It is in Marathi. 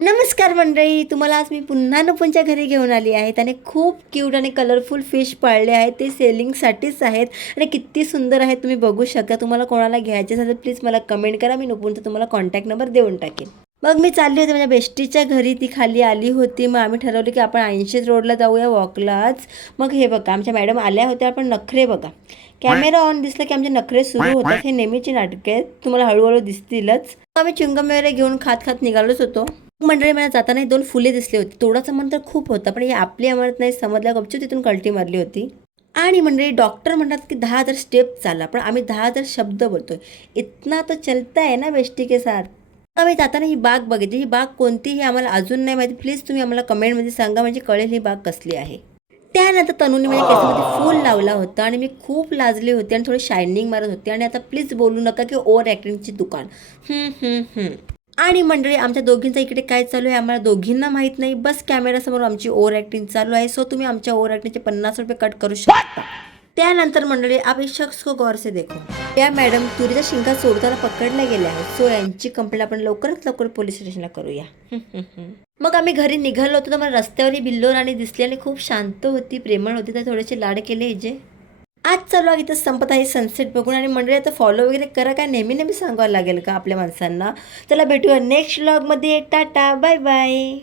नमस्कार मंडळी, तुम्हाला आज मी पुन्हा नुपूंच्या घरी घेऊन आली आहे. त्याने खूप क्यूट आणि कलरफुल फिश पाळले आहेत. ते सेलिंगसाठीच आहेत आणि किती सुंदर आहेत तुम्ही बघू शकता. तुम्हाला कोणाला घ्यायचे असेल तर प्लीज मला कमेंट करा. मी नुपूंचा तुम्हाला कॉन्टॅक्ट नंबर देऊन टाकेन. मग मी चालली होती माझ्या बेस्टीच्या घरी, ती खाली आली होती. मग आम्ही ठरवलं की आपण 80 रोडला जाऊया वॉकलाच. मग हे बघा, आमच्या मॅडम आल्या होत्या. आपण नखरे बघा, कॅमेरा ऑन दिसला की आमचे नखरे सुरू होतात. हे नेहमीची नाटके आहेत, तुम्हाला हळूहळू दिसतीलच. आम्ही च्युंगम वगैरे घेऊन खात खात निघालोच होतो. मंडळी, मला जाताना 2 फुले दिसली होती. तोडाचं मन तर खूप होतं, पण हे आपली अमरत नाही समजल्या गपचूप तिथून कल्टी मारली होती. आणि मंडळी, डॉक्टर म्हणतात की 10,000 स्टेप चाला, पण आम्ही 10,000 शब्द बोलतोय. इतना तो चलता है ना बेस्टी के साथ. आम्ही जाताना ही बाग बघितली. ही बाग कोणती ही आम्हाला अजून नाही माहिती. प्लीज तुम्ही आम्हाला कमेंटमध्ये सांगा, म्हणजे कळेल ही बाग कसली आहे. त्यानंतर तनूने माझ्या केसामध्ये फूल लावला होता आणि मी खूप लाजली होती आणि थोडी शायनिंग मारत होती. आणि आता प्लीज बोलू नका की ओव्हर ॲक्टिंगची दुकान. आणि मंडळी, आमच्या दोघींचा इकडे काय चालू आहे आम्हाला दोघींना माहीत नाही. बस कॅमेरासमोर आमची ओव्हर ॲक्टिंग चालू आहे. सो तुम्ही आमच्या ओव्हर ॲक्टिंगचे 50 रुपये कट करू शकता. त्यानंतर मंडळी, आप इस शख्स को गौर से देखो. या मॅडम तुरीच्या शिंगा सोडताना पकडल्या गेल्या आहेत. सो यांची कंप्लेंट आपण लवकरात लवकर पोलीस स्टेशनला करूया. मग आम्ही घरी निघालो होतो तर मला रस्त्यावर ही बिल्लो राणी दिसली आणि खूप शांत होती, प्रेमळ होती. तर थोडेसे लाड केले हिचे. आज चालू आहे इथं संपत आहे सनसेट बघून. आणि मंडळी, आता फॉलो वगैरे करा, काय नेहमी नेहमी सांगावं लागेल का आपल्या माणसांना. चला भेटूया नेक्स्ट व्लॉगमध्ये. Tata, bye bye.